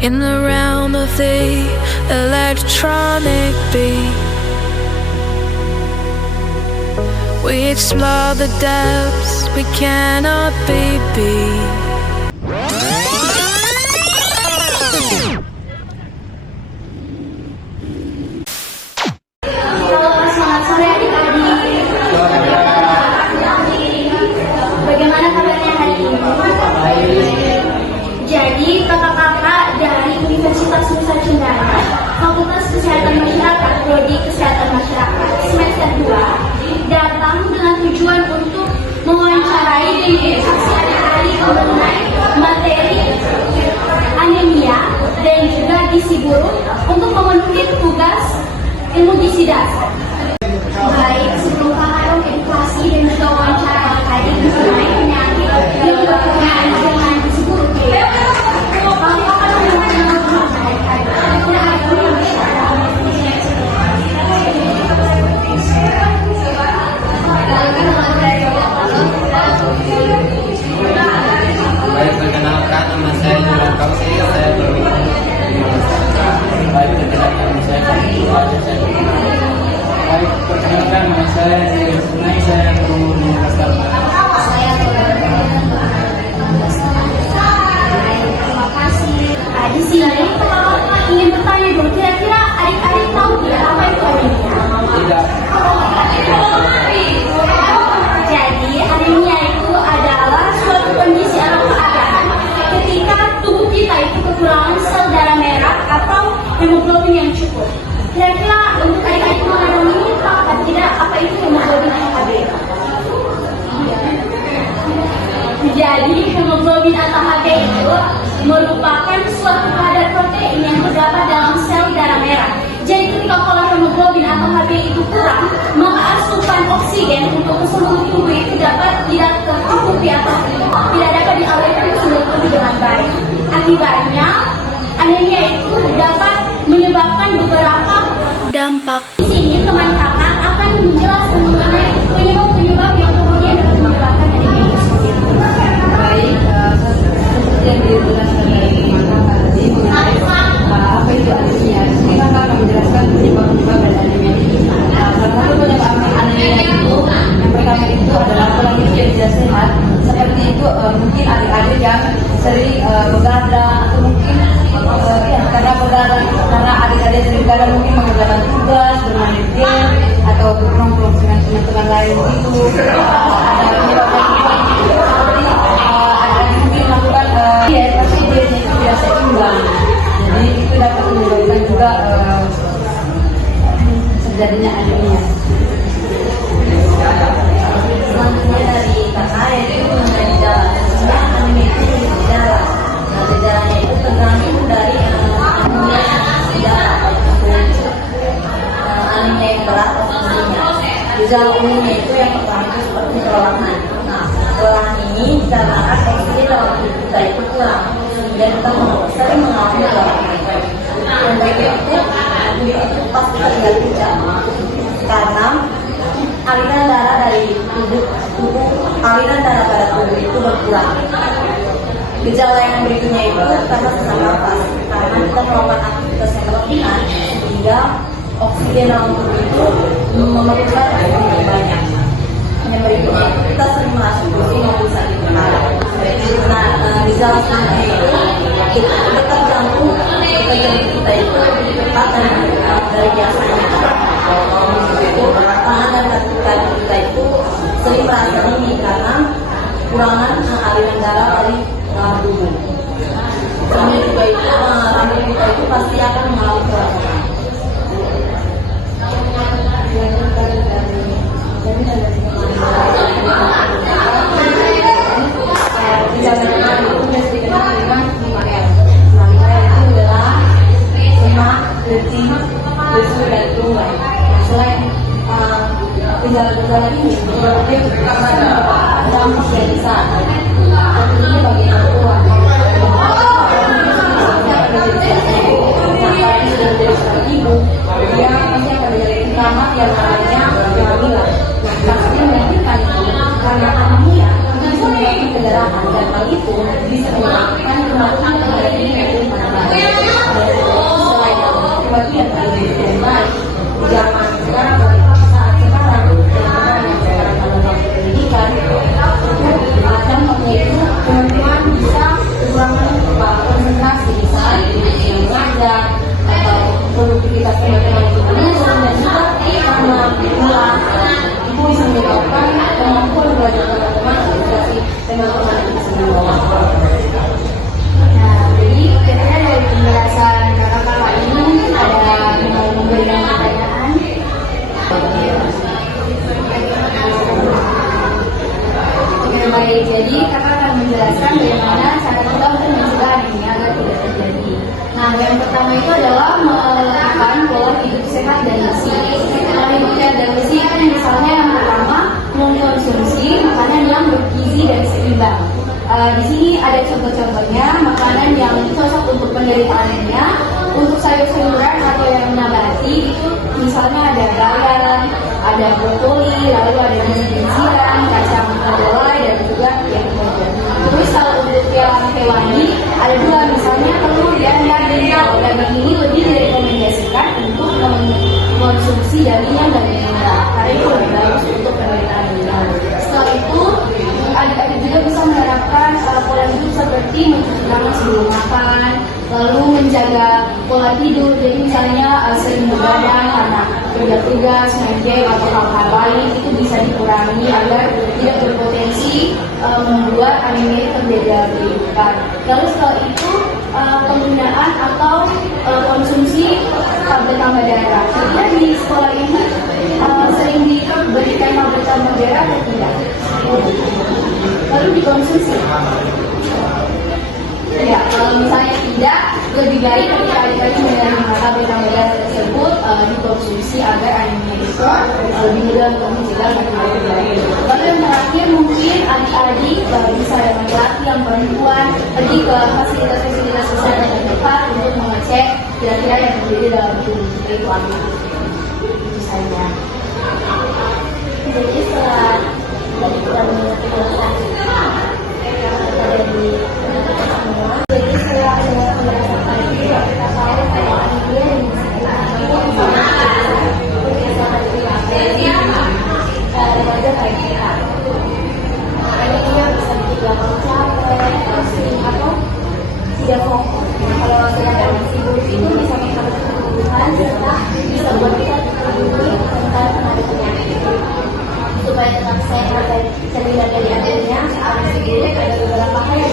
In the realm of the electronic beat, we explore the depths we cannot be beat. Selamat sore adik-adik. Bagaimana kabarnya hari ini? Jadi kakak-kakak dari Universitas Nusa Cendana, Fakultas Kesehatan Masyarakat, Prodi Kesehatan Masyarakat semester 2 datang dengan tujuan untuk mewawancarai dan mengedukasi adik-adik mengenai materi anemia dan juga gizi buruk untuk memenuhi tugas ilmu gizi dasar. Baik, sebelum kakak edukasi dan juga wawancara adik-adik mengenai penyakit yang berhubungan dengan gizi buruk, kakak akan mengenalkan Baik, perkenalkan nama saya Julian Kausi, saya berumur 15 tahun. Baik, perkenalkan nama saya Baik, perkenalkan nama saya Sunai, saya berumur 15 tahun. Terima kasih. Di sini kakak ingin bertanya dulu, kira-kira adik-adik tahu tidak apa itu anemia? Tidak. Jadi anemia itu adalah suatu kondisi atau keadaan ketika tubuh kita itu kekurangan sel darah merah atau hemoglobin yang cukup. Kira-kira untuk adik-adik mengalami ini tahu atau tidak apa itu hemoglobin atau HB? Jadi hemoglobin atau HB itu merupakan suatu kadar protein yang terdapat dalam sel darah merah. Jadi ketika kalau hemoglobin atau HB itu kurang, maka asupan oksigen untuk ke seluruh tubuh itu tidak tercukupi atau tidak dapat dialirkan ke seluruh tubuh dengan baik. Akibatnya anemia itu dapat menyebabkan beberapa dampak. Di sini teman kakak akan menjelaskan mengenai penyebab-penyebab yang kemudian dapat menyebabkan anemia itu sendiri. Baik, seperti yang dijelaskan dari teman kakak tadi mengenai apa itu anemia. Jadi kakak akan menjelaskan penyebab-penyebab dari anemia ini. Salah satu penyebab anemia itu yang pertama itu adalah pola hidup yang tidak sehat. Seperti itu mungkin adik-adik yang sering begadang atau mungkin karena begadang, karena adik-adik sering begadang mungkin mengerjakan tugas, bermain game atau bernongkrong dengan teman-teman lain itu. Ada penyebab lain seperti adik-adik mungkin melakukan diet, tapi dietnya itu tidak seimbang. Jadi itu dapat menyebabkan juga terjadinya anemia. Selanjutnya dari kakak yaitu mengenai gejala. Sebenarnya anemia itu gejala. Nah, gejalanya itu tergantung dari anemia gejala anemia yang berat atau sedangnya. Gejala umumnya itu yang pertama itu seperti kelelahan. Nah, kelelahan ini dikarenakan oksigen dalam tubuh kita itu kurang dan kita sering mengalami kelelahan. Dan berikutnya itu pasti tidak kerja karena aliran darah dari tubuh aliran darah pada tubuh itu berkurang. Gejala yang berikutnya itu karena sesak napas, karena kita melakukan aktivitas yang berlebihan sehingga oksigen dalam tubuh itu memerlukan oksigen yang banyak. Yang berikutnya kita sering merasa pusing maupun sakit kepala. Nah, gejala selanjutnya itu detak jantung kita itu lebih cepat dari biasanya. Itu tangan dan kaki kita itu sering merasa dingin karena kurangan aliran darah dari tubuh. Kemudian juga itu rambut kita itu pasti akan mengalami kerosakan. Gejala-gejala ini berarti karena dampak yang besar. masyarakat dan hal itu bisa menyebabkan kematian pada diri maupun pada bangsa. Selain kematian pada diri dan baik, zaman sekarang bagaimana saat sekarang dan yang sekarang dalam pendidikan dampaknya itu teman-teman bisa kekurangan konsentrasi saat yang belajar atau produktivitas teman-teman itu menurun dan juga karena pula itu bisa menyebabkan kemampuan belajar teman-teman konsentrasi teman-teman itu bisa menurun. Nah, jadi kira-kira dari penjelasan kakak-kakak ini ada mau memberikan pertanyaan? Oke, baik. Jadi kakak akan menjelaskan bagaimana cara kita untuk mencegah anemia agar tidak terjadi. Nah, yang pertama itu adalah melakukan pola hidup sehat dan bersih. Pola hidup sehat dan bersih itu misalnya yang pertama mengkonsumsi makanan yang bergizi dan seimbang. Di sini ada contoh-contohnya makanan yang cocok untuk penderita anemia. Untuk sayur-sayuran atau yang nabati itu misalnya ada bayam, ada brokoli, lalu ada biji-bijian, kacang kedelai dan juga yang lainnya. Terus kalau untuk yang hewani ada dua, misalnya telur dan daging. Kalau daging ini lebih direkomendasikan untuk mengkonsumsi daging yang daging merah karena itu lebih bagus untuk penderita anemia. Setelah itu adik-adik juga bisa menerapkan pola hidup seperti mencuci tangan sebelum makan, lalu menjaga pola tidur. Jadi misalnya sering begadang karena kerja tugas, main game atau hal-hal lain itu bisa dikurangi agar tidak berpotensi membuat anemia terjadi berlebihan. Lalu setelah itu penggunaan atau konsumsi tablet tambah darah. Jadi di sekolah ini sering diberikan tablet tambah darah atau tidak? Lalu dikonsumsi. Ya, kalau misalnya tidak, lebih baik ketika adik-adik menerima tablet tambah darah tersebut dikonsumsi agar anemia itu lebih mudah untuk mencegah terjadi. Lalu yang terakhir mungkin adik-adik bisa yang laki-laki yang perempuan pergi ke fasilitas-fasilitas kesehatan terdekat untuk mengecek kira-kira yang terjadi dalam tubuh kita itu apa. Itu saja. Jadi setelah tadi kita mengerti penjelasan dari semua, jadi setelah penjelasan tadi kita tahu kalau anemia yang remaja kayak kita anemia bisa menyebabkan capek, pusing atau tidak fokus. Kalau sedangkan sibuk itu bisa menyebabkan kebutuhan serta bisa buat kita terlindungi tentang terhadap penyakit. Supaya tetap sehat dan terhindar dari anemia, harus ada beberapa hal yang